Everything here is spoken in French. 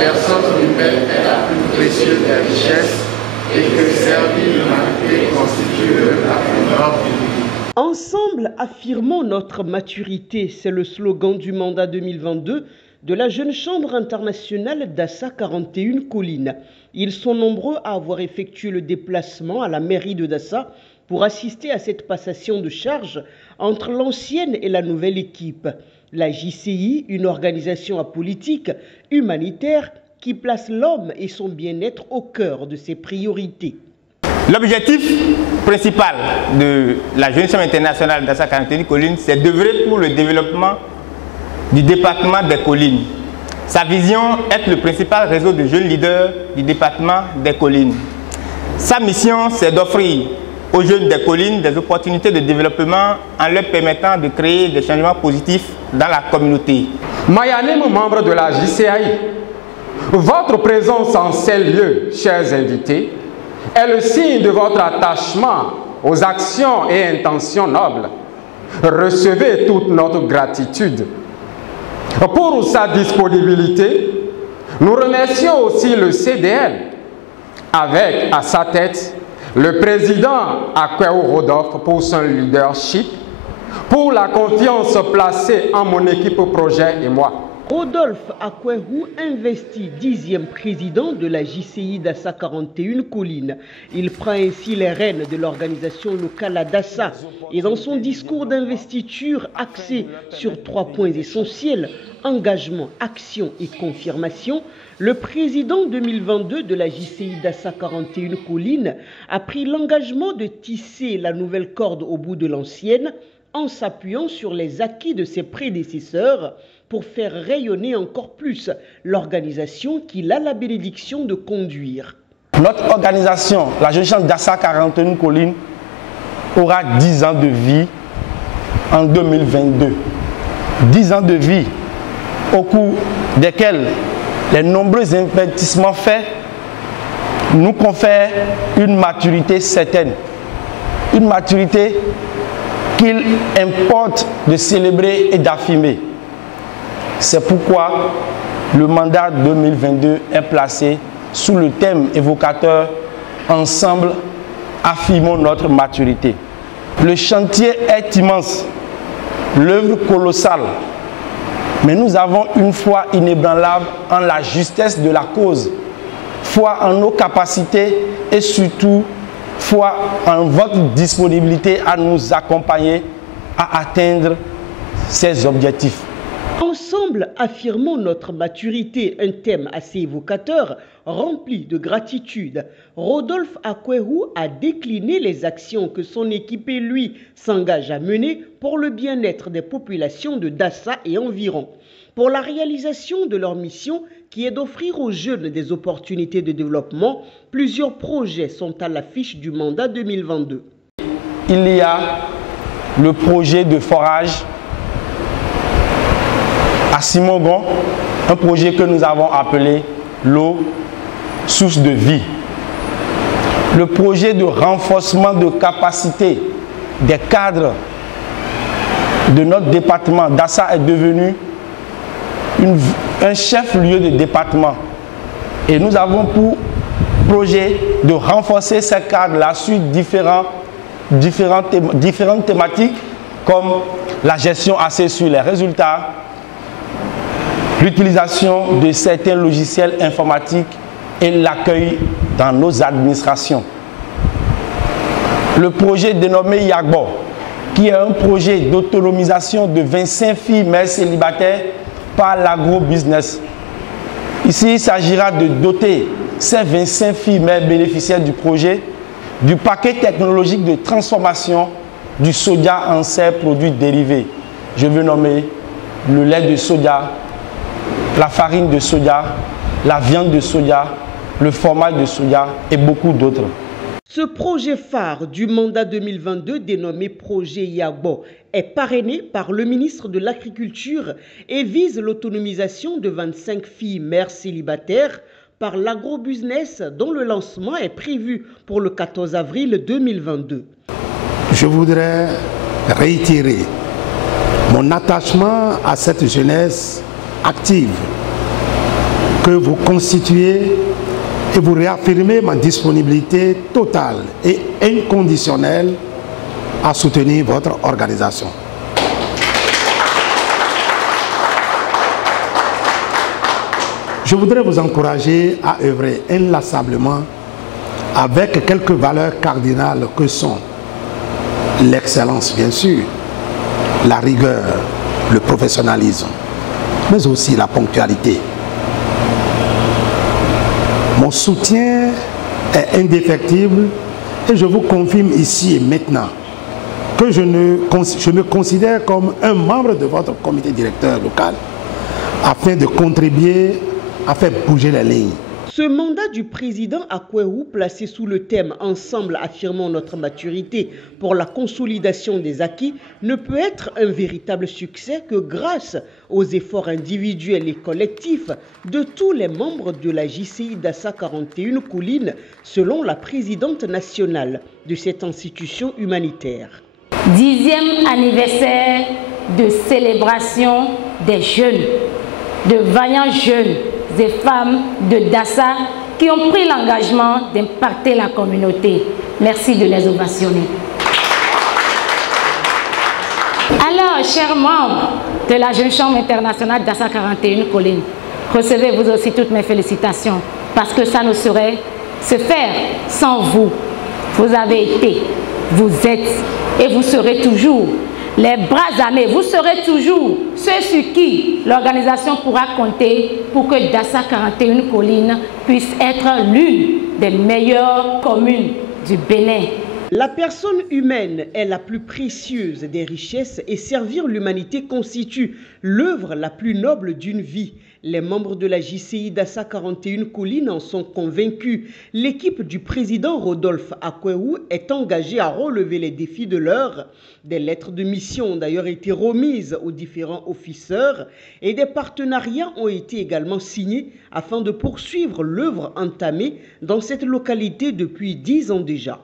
Personne humaine est la plus précieuse des richesses et que servir l'humanité constitue la plus grande vie. Ensemble, affirmons notre maturité. C'est le slogan du mandat 2022 de la Jeune Chambre internationale Dassa 41 Collines. Ils sont nombreux à avoir effectué le déplacement à la mairie de Dassa pour assister à cette passation de charge entre l'ancienne et la nouvelle équipe. La JCI, une organisation apolitique, humanitaire, qui place l'homme et son bien-être au cœur de ses priorités. L'objectif principal de la Jeune Chambre internationale Dassa 41 Collines, c'est d'œuvrer pour le développement du département des collines. Sa vision est être le principal réseau de jeunes leaders du département des collines. Sa mission, c'est d'offrir aux jeunes des collines des opportunités de développement en leur permettant de créer des changements positifs dans la communauté. Mayanim, membre de la JCI, votre présence en ces lieux, chers invités, est le signe de votre attachement aux actions et intentions nobles. Recevez toute notre gratitude. Pour sa disponibilité, nous remercions aussi le CDL, avec à sa tête le président Akwehu Rodolphe pour son leadership, pour la confiance placée en mon équipe projet et moi. Rodolphe Akwehu investit 10e président de la JCI Dassa 41 Collines. Il prend ainsi les rênes de l'organisation locale à Dassa. Et dans son discours d'investiture axé sur 3 points essentiels, engagement, action et confirmation, le président 2022 de la JCI Dassa 41 Collines a pris l'engagement de tisser la nouvelle corde au bout de l'ancienne en s'appuyant sur les acquis de ses prédécesseurs pour faire rayonner encore plus l'organisation qu'il a la bénédiction de conduire. Notre organisation, la Jeune Chambre Dassa 41 Collines, aura 10 ans de vie en 2022. 10 ans de vie au cours desquels les nombreux investissements faits nous confèrent une maturité certaine. Une maturité qu'il importe de célébrer et d'affirmer. C'est pourquoi le mandat 2022 est placé sous le thème évocateur « Ensemble, affirmons notre maturité ». Le chantier est immense, l'œuvre colossale, mais nous avons une foi inébranlable en la justesse de la cause, foi en nos capacités et surtout foi en votre disponibilité à nous accompagner à atteindre ces objectifs. Ensemble, affirmons notre maturité, un thème assez évocateur, rempli de gratitude. Rodolphe Akwehu a décliné les actions que son équipe et lui s'engagent à mener pour le bien-être des populations de Dassa et environ. Pour la réalisation de leur mission, qui est d'offrir aux jeunes des opportunités de développement, plusieurs projets sont à l'affiche du mandat 2022. Il y a le projet de forage à Simogon, un projet que nous avons appelé l'eau, source de vie. Le projet de renforcement de capacité des cadres de notre département. Dassa est devenu un chef-lieu de département. Et nous avons pour projet de renforcer ces cadres-là sur différentes thématiques comme la gestion axée sur les résultats, l'utilisation de certains logiciels informatiques et l'accueil dans nos administrations. Le projet dénommé Yagbo, qui est un projet d'autonomisation de 25 filles mères célibataires par l'agro-business. Ici, il s'agira de doter ces 25 filles mères bénéficiaires du projet du paquet technologique de transformation du soja en ses produits dérivés. Je veux nommer le lait de soja, la farine de soja, la viande de soja, le fromage de soja et beaucoup d'autres. Ce projet phare du mandat 2022 dénommé Projet Yagbo est parrainé par le ministre de l'Agriculture et vise l'autonomisation de 25 filles mères célibataires par l'agrobusiness dont le lancement est prévu pour le 14 avril 2022. Je voudrais réitérer mon attachement à cette jeunesse active, que vous constituez et vous réaffirmez ma disponibilité totale et inconditionnelle à soutenir votre organisation. Je voudrais vous encourager à œuvrer inlassablement avec quelques valeurs cardinales que sont l'excellence, bien sûr, la rigueur, le professionnalisme, mais aussi la ponctualité. Mon soutien est indéfectible et je vous confirme ici et maintenant que je me considère comme un membre de votre comité directeur local afin de contribuer à faire bouger les lignes. Ce mandat du président Akwehu, placé sous le thème « Ensemble affirmons notre maturité pour la consolidation des acquis », ne peut être un véritable succès que grâce aux efforts individuels et collectifs de tous les membres de la JCI Dassa 41 Colline, selon la présidente nationale de cette institution humanitaire. 10e anniversaire de célébration des jeunes, de vaillants jeunes et femmes de Dassa qui ont pris l'engagement d'impacter la communauté. Merci de les ovationner. Alors, chers membres de la Jeune Chambre internationale Dassa 41 Colline, recevez vous aussi toutes mes félicitations parce que ça ne saurait se faire sans vous. Vous avez été, vous êtes et vous serez toujours les bras armés, vous serez toujours ceux sur qui l'organisation pourra compter pour que Dassa 41 Colline puisse être l'une des meilleures communes du Bénin. La personne humaine est la plus précieuse des richesses et servir l'humanité constitue l'œuvre la plus noble d'une vie. Les membres de la JCI Dassa 41 Colline en sont convaincus. L'équipe du président Rodolphe Akwehu est engagée à relever les défis de l'heure. Des lettres de mission ont d'ailleurs été remises aux différents officiers et des partenariats ont été également signés afin de poursuivre l'œuvre entamée dans cette localité depuis 10 ans déjà.